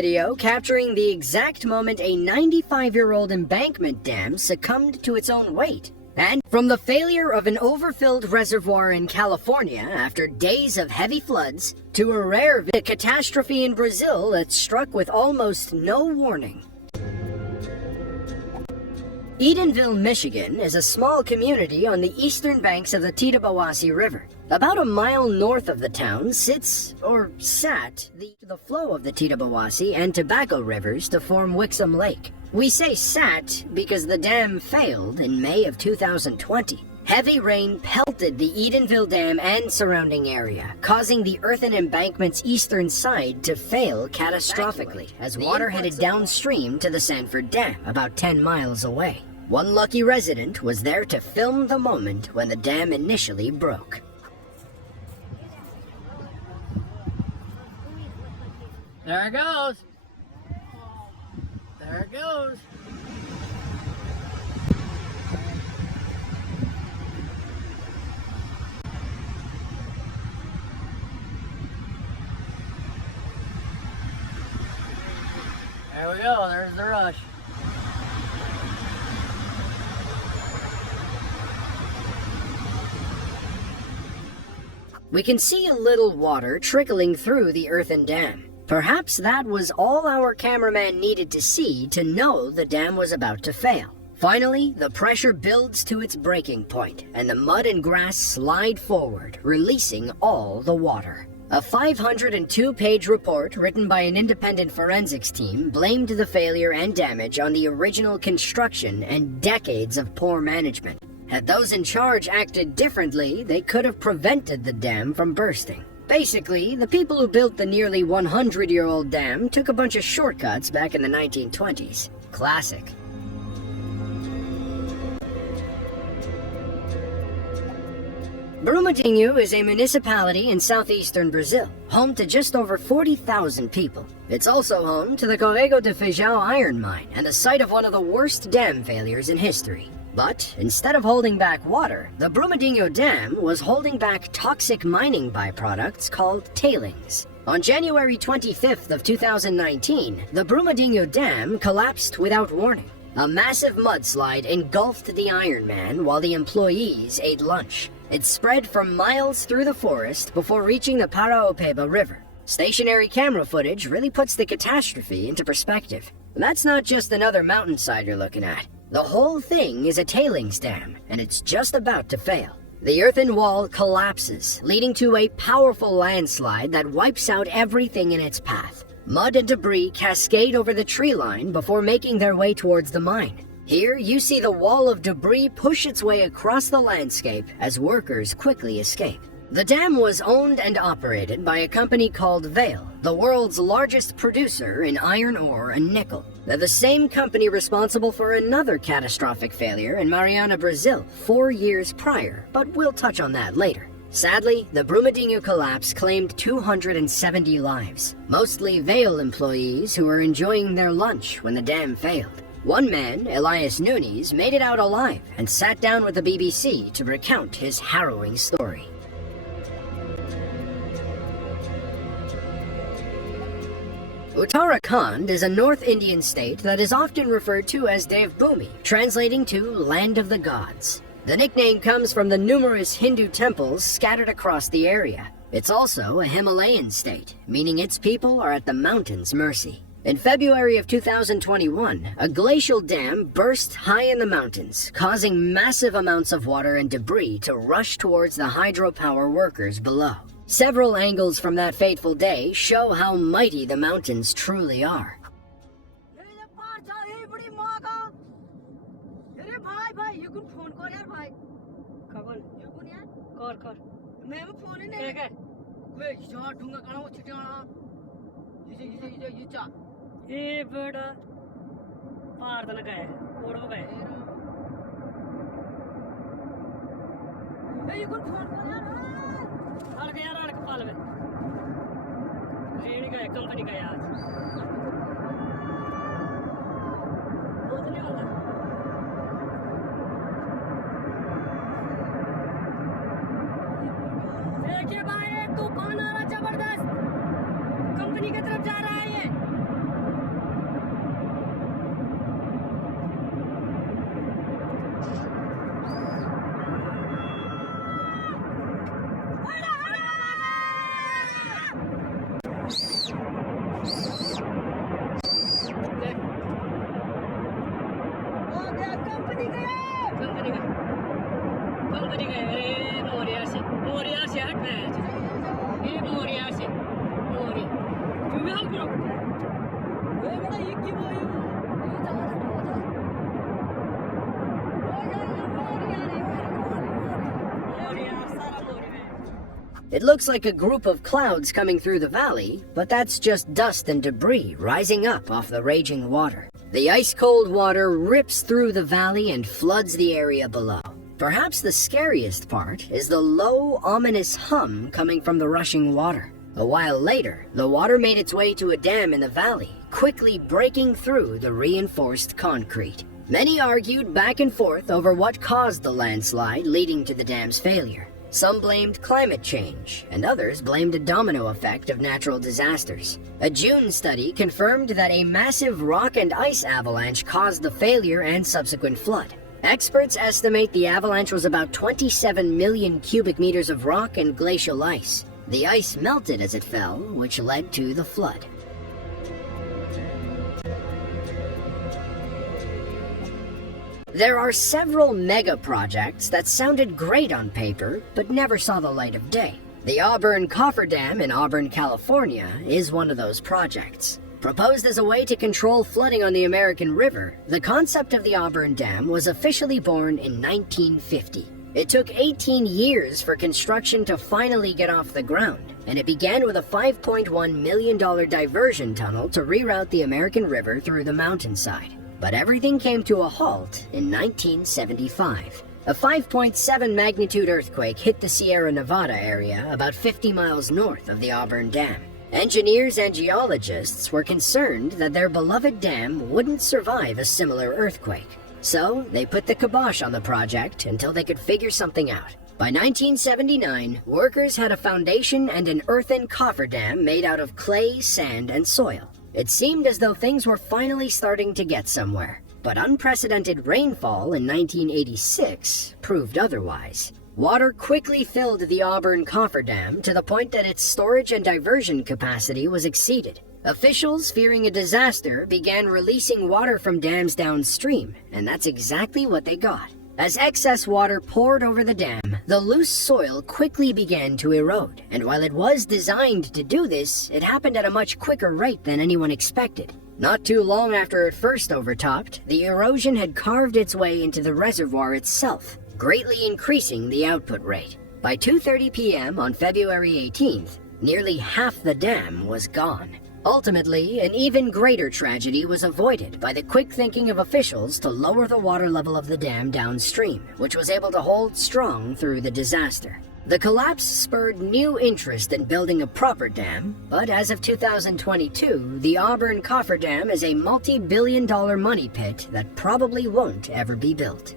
Video capturing the exact moment a 95-year-old embankment dam succumbed to its own weight. And from the failure of an overfilled reservoir in California after days of heavy floods to a rare catastrophe in Brazil that struck with almost no warning. Edenville, Michigan is a small community on the eastern banks of the Tittabawassee River. About a mile north of the town sat the flow of the Tittabawassee and Tobacco rivers to form Wixom Lake. We say sat because the dam failed in May of 2020. Heavy rain pelted the Edenville Dam and surrounding area, causing the earthen embankment's eastern side to fail catastrophically as water headed downstream to the Sanford Dam, about 10 miles away. One lucky resident was there to film the moment when the dam initially broke. There it goes. There it goes. There we go. There's the rush. We can see a little water trickling through the earthen dam. Perhaps that was all our cameraman needed to see to know the dam was about to fail. Finally, the pressure builds to its breaking point, and the mud and grass slide forward, releasing all the water. A 502-page report written by an independent forensics team blamed the failure and damage on the original construction and decades of poor management. Had those in charge acted differently, they could have prevented the dam from bursting. Basically, the people who built the nearly 100-year-old dam took a bunch of shortcuts back in the 1920s. Classic. Brumadinho is a municipality in southeastern Brazil, home to just over 40,000 people. It's also home to the Corrego de Feijão iron mine and the site of one of the worst dam failures in history. But instead of holding back water, the Brumadinho Dam was holding back toxic mining byproducts called tailings. On January 25th of 2019, the Brumadinho Dam collapsed without warning. A massive mudslide engulfed the Ironman while the employees ate lunch. It spread for miles through the forest before reaching the Paraopeba River. Stationary camera footage really puts the catastrophe into perspective. That's not just another mountainside you're looking at. The whole thing is a tailings dam, and it's just about to fail. The earthen wall collapses, leading to a powerful landslide that wipes out everything in its path. Mud and debris cascade over the tree line before making their way towards the mine. Here, you see the wall of debris push its way across the landscape as workers quickly escape. The dam was owned and operated by a company called Vale, the world's largest producer in iron ore and nickel. They're the same company responsible for another catastrophic failure in Mariana, Brazil, 4 years prior, but we'll touch on that later. Sadly, the Brumadinho collapse claimed 270 lives, mostly Vale employees who were enjoying their lunch when the dam failed. One man, Elias Nunes, made it out alive and sat down with the BBC to recount his harrowing story. Uttarakhand is a North Indian state that is often referred to as Devbhoomi, translating to Land of the Gods. The nickname comes from the numerous Hindu temples scattered across the area. It's also a Himalayan state, meaning its people are at the mountain's mercy. In February of 2021, a glacial dam burst high in the mountains, causing massive amounts of water and debris to rush towards the hydropower workers below. Several angles from that fateful day show how mighty the mountains truly are. Company का यार बहुत नहीं होगा देखिए भाई तूफान आ रहा जबरदस्त कंपनी की तरफ जा रहा है ये 머리아시 할매지. 이 머리아시. 머리. 유명한 그룹. 왜 그래 이끼 뭐요? It looks like a group of clouds coming through the valley, but that's just dust and debris rising up off the raging water. The ice-cold water rips through the valley and floods the area below. Perhaps the scariest part is the low, ominous hum coming from the rushing water. A while later, the water made its way to a dam in the valley, quickly breaking through the reinforced concrete. Many argued back and forth over what caused the landslide leading to the dam's failure. Some blamed climate change, and others blamed a domino effect of natural disasters. A June study confirmed that a massive rock and ice avalanche caused the failure and subsequent flood. Experts estimate the avalanche was about 27 million cubic meters of rock and glacial ice. The ice melted as it fell, which led to the flood. There are several mega projects that sounded great on paper, but never saw the light of day. The Auburn Cofferdam in Auburn, California is one of those projects. Proposed as a way to control flooding on the American River, the concept of the Auburn Dam was officially born in 1950. It took 18 years for construction to finally get off the ground, and it began with a $5.1 million diversion tunnel to reroute the American River through the mountainside. But everything came to a halt in 1975. A 5.7 magnitude earthquake hit the Sierra Nevada area about 50 miles north of the Auburn Dam. Engineers and geologists were concerned that their beloved dam wouldn't survive a similar earthquake. So they put the kibosh on the project until they could figure something out. By 1979, workers had a foundation and an earthen cofferdam made out of clay, sand, and soil. It seemed as though things were finally starting to get somewhere, but unprecedented rainfall in 1986 proved otherwise. Water quickly filled the Auburn Cofferdam to the point that its storage and diversion capacity was exceeded. Officials, fearing a disaster, began releasing water from dams downstream, and that's exactly what they got. As excess water poured over the dam, the loose soil quickly began to erode, and while it was designed to do this, it happened at a much quicker rate than anyone expected. Not too long after it first overtopped, the erosion had carved its way into the reservoir itself, greatly increasing the output rate. By 2:30 p.m. on February 18th, nearly half the dam was gone. Ultimately, an even greater tragedy was avoided by the quick thinking of officials to lower the water level of the dam downstream, which was able to hold strong through the disaster. The collapse spurred new interest in building a proper dam, but as of 2022, the Auburn Cofferdam is a multi-billion-dollar money pit that probably won't ever be built.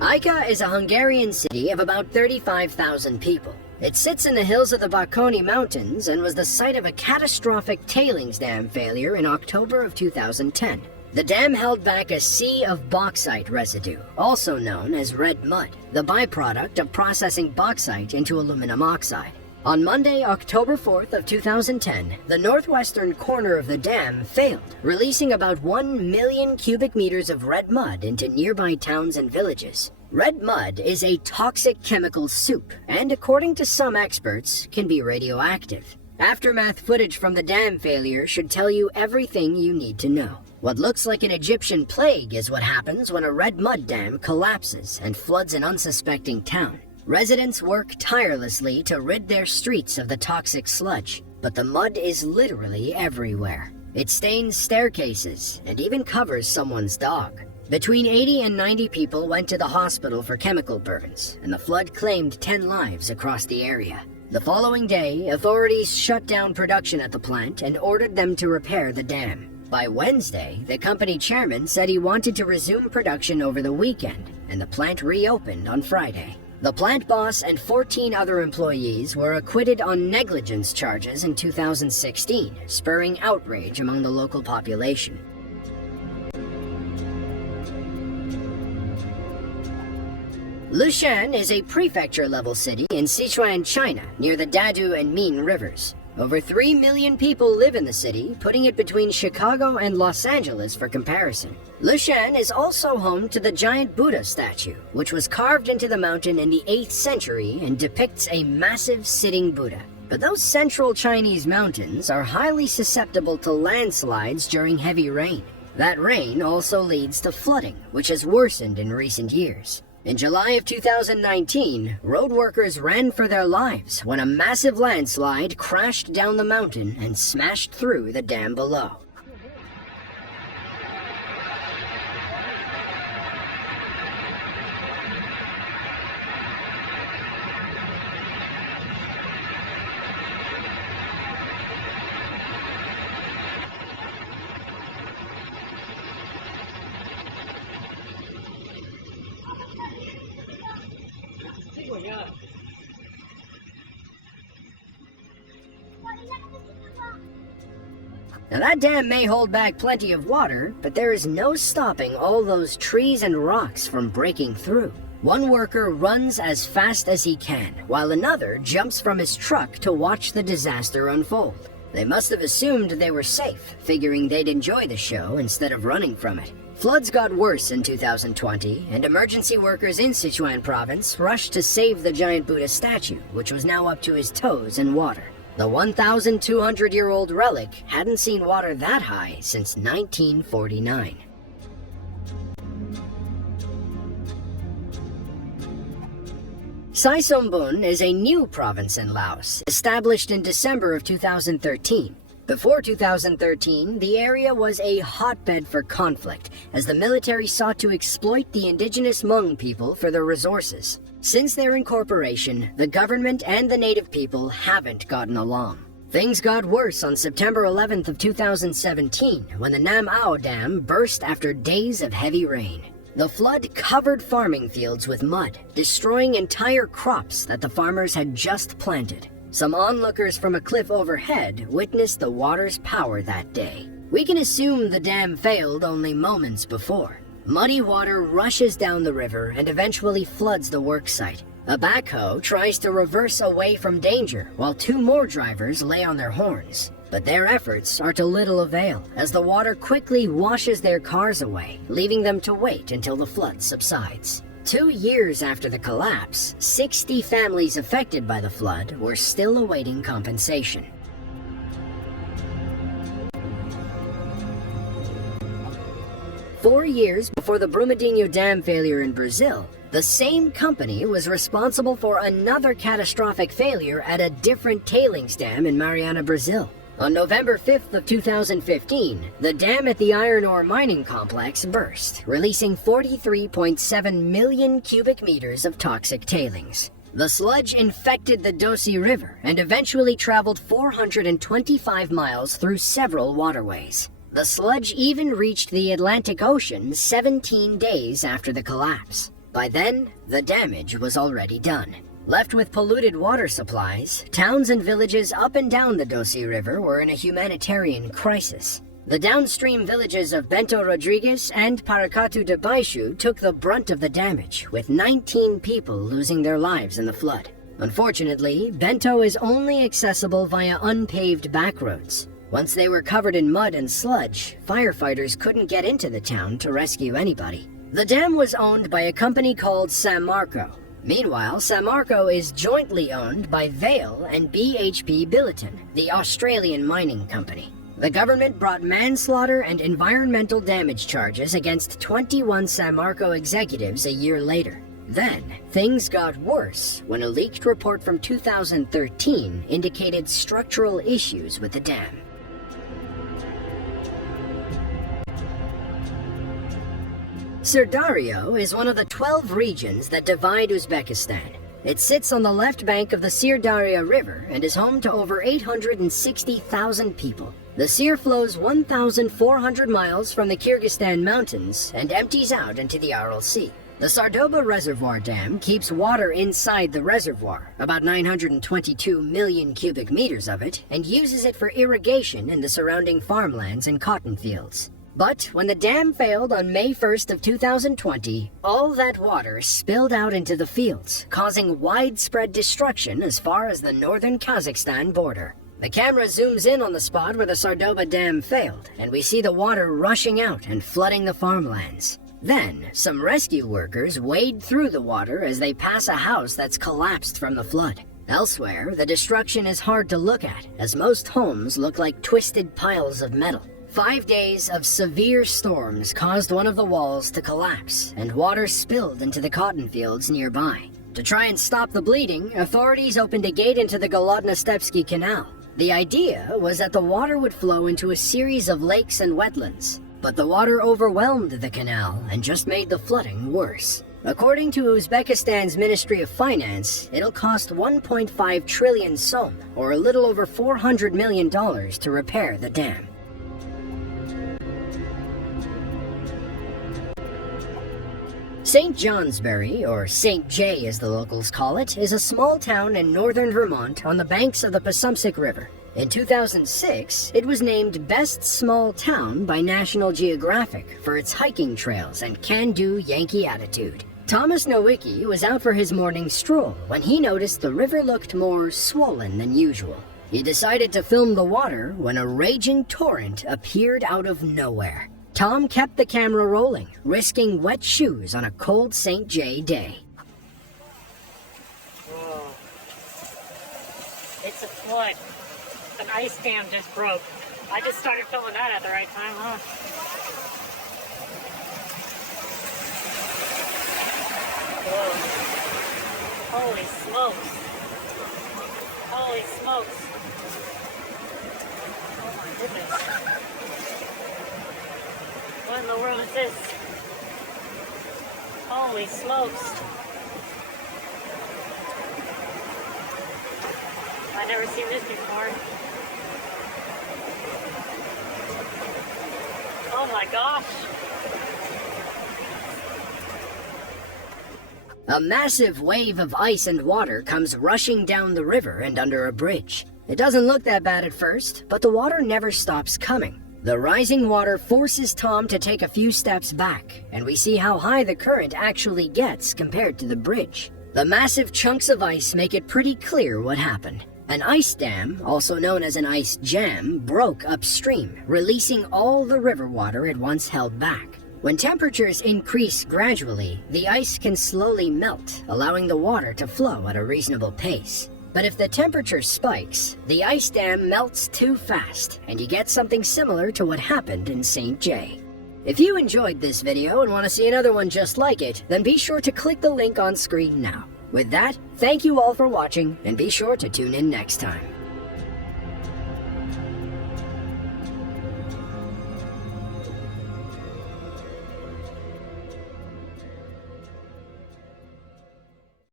Ajka is a Hungarian city of about 35,000 people. It sits in the hills of the Bakony Mountains and was the site of a catastrophic tailings dam failure in October of 2010. The dam held back a sea of bauxite residue, also known as red mud, the byproduct of processing bauxite into aluminum oxide. On Monday, October 4th of 2010, the northwestern corner of the dam failed, releasing about 1 million cubic meters of red mud into nearby towns and villages. Red mud is a toxic chemical soup, and according to some experts, can be radioactive. Aftermath footage from the dam failure should tell you everything you need to know. What looks like an Egyptian plague is what happens when a red mud dam collapses and floods an unsuspecting town. Residents work tirelessly to rid their streets of the toxic sludge, but the mud is literally everywhere. It stains staircases and even covers someone's dog. Between 80 and 90 people went to the hospital for chemical burns, and the flood claimed 10 lives across the area. The following day, authorities shut down production at the plant and ordered them to repair the dam. By Wednesday, the company chairman said he wanted to resume production over the weekend, and the plant reopened on Friday. The plant boss and 14 other employees were acquitted on negligence charges in 2016, spurring outrage among the local population. Lushan is a prefecture-level city in Sichuan, China, near the Dadu and Min rivers. Over 3 million people live in the city, putting it between Chicago and Los Angeles for comparison. Lushan is also home to the giant Buddha statue, which was carved into the mountain in the 8th century and depicts a massive sitting Buddha. But those central Chinese mountains are highly susceptible to landslides during heavy rain. That rain also leads to flooding, which has worsened in recent years. In July of 2019, road workers ran for their lives when a massive landslide crashed down the mountain and smashed through the dam below. Now that dam may hold back plenty of water, but there is no stopping all those trees and rocks from breaking through. One worker runs as fast as he can, while another jumps from his truck to watch the disaster unfold. They must have assumed they were safe, figuring they'd enjoy the show instead of running from it. Floods got worse in 2020, and emergency workers in Sichuan province rushed to save the giant Buddha statue, which was now up to his toes in water. The 1,200-year-old relic hadn't seen water that high since 1949. Saisonbun is a new province in Laos, established in December of 2013. Before 2013, the area was a hotbed for conflict, as the military sought to exploit the indigenous Hmong people for their resources. Since their incorporation, the government and the native people haven't gotten along. Things got worse on September 11th of 2017, when the Nam Ao Dam burst after days of heavy rain. The flood covered farming fields with mud, destroying entire crops that the farmers had just planted. Some onlookers from a cliff overhead witnessed the water's power that day. We can assume the dam failed only moments before. Muddy water rushes down the river and eventually floods the work site. A backhoe tries to reverse away from danger, while 2 more drivers lay on their horns. But their efforts are to little avail, as the water quickly washes their cars away, leaving them to wait until the flood subsides. 2 years after the collapse, 60 families affected by the flood were still awaiting compensation. Four years before the Brumadinho Dam failure in Brazil, the same company was responsible for another catastrophic failure at a different tailings dam in Mariana, Brazil. On November 5th of 2015, the dam at the iron ore mining complex burst, releasing 43.7 million cubic meters of toxic tailings. The sludge infected the Dosi River and eventually traveled 425 miles through several waterways. The sludge even reached the Atlantic Ocean 17 days after the collapse. By then, the damage was already done. Left with polluted water supplies, towns and villages up and down the Dosi River were in a humanitarian crisis. The downstream villages of Bento Rodrigues and Paracatu de Baixo took the brunt of the damage, with 19 people losing their lives in the flood. Unfortunately, Bento is only accessible via unpaved backroads. Once they were covered in mud and sludge, firefighters couldn't get into the town to rescue anybody. The dam was owned by a company called Samarco. Meanwhile, Samarco is jointly owned by Vale and BHP Billiton, the Australian mining company. The government brought manslaughter and environmental damage charges against 21 Samarco executives a year later. Then, things got worse when a leaked report from 2013 indicated structural issues with the dam. Sirdaryo is one of the 12 regions that divide Uzbekistan. It sits on the left bank of the Sirdarya River and is home to over 860,000 people. The Sir flows 1,400 miles from the Kyrgyzstan mountains and empties out into the Aral Sea. The Sardoba Reservoir Dam keeps water inside the reservoir, about 922 million cubic meters of it, and uses it for irrigation in the surrounding farmlands and cotton fields. But when the dam failed on May 1st of 2020, all that water spilled out into the fields, causing widespread destruction as far as the northern Kazakhstan border. The camera zooms in on the spot where the Sardoba Dam failed, and we see the water rushing out and flooding the farmlands. Then, some rescue workers wade through the water as they pass a house that's collapsed from the flood. Elsewhere, the destruction is hard to look at, as most homes look like twisted piles of metal. 5 days of severe storms caused one of the walls to collapse, and water spilled into the cotton fields nearby. To try and stop the bleeding, authorities opened a gate into the Golodnostepsky Canal. The idea was that the water would flow into a series of lakes and wetlands. But the water overwhelmed the canal and just made the flooding worse. According to Uzbekistan's Ministry of Finance, it'll cost 1.5 trillion som, or a little over $400 million, to repair the dam. St. Johnsbury, or St. J as the locals call it, is a small town in northern Vermont on the banks of the Passumpsic River. In 2006, it was named Best Small Town by National Geographic for its hiking trails and can-do Yankee attitude. Thomas Nowicki was out for his morning stroll when he noticed the river looked more swollen than usual. He decided to film the water when a raging torrent appeared out of nowhere. Tom kept the camera rolling, risking wet shoes on a cold St. J day. Whoa. It's a flood. An ice dam just broke. I just started filming that at the right time, huh? Whoa. Holy smokes. Holy smokes. Oh my goodness. What in the world is this? Holy smokes. I've never seen this before. Oh my gosh. A massive wave of ice and water comes rushing down the river and under a bridge. It doesn't look that bad at first, but the water never stops coming. The rising water forces Tom to take a few steps back, and we see how high the current actually gets compared to the bridge. The massive chunks of ice make it pretty clear what happened. An ice dam, also known as an ice jam, broke upstream, releasing all the river water it once held back. When temperatures increase gradually, the ice can slowly melt, allowing the water to flow at a reasonable pace. But if the temperature spikes, the ice dam melts too fast, and you get something similar to what happened in St. J. If you enjoyed this video and want to see another one just like it, then be sure to click the link on screen now. With that, thank you all for watching, and be sure to tune in next time.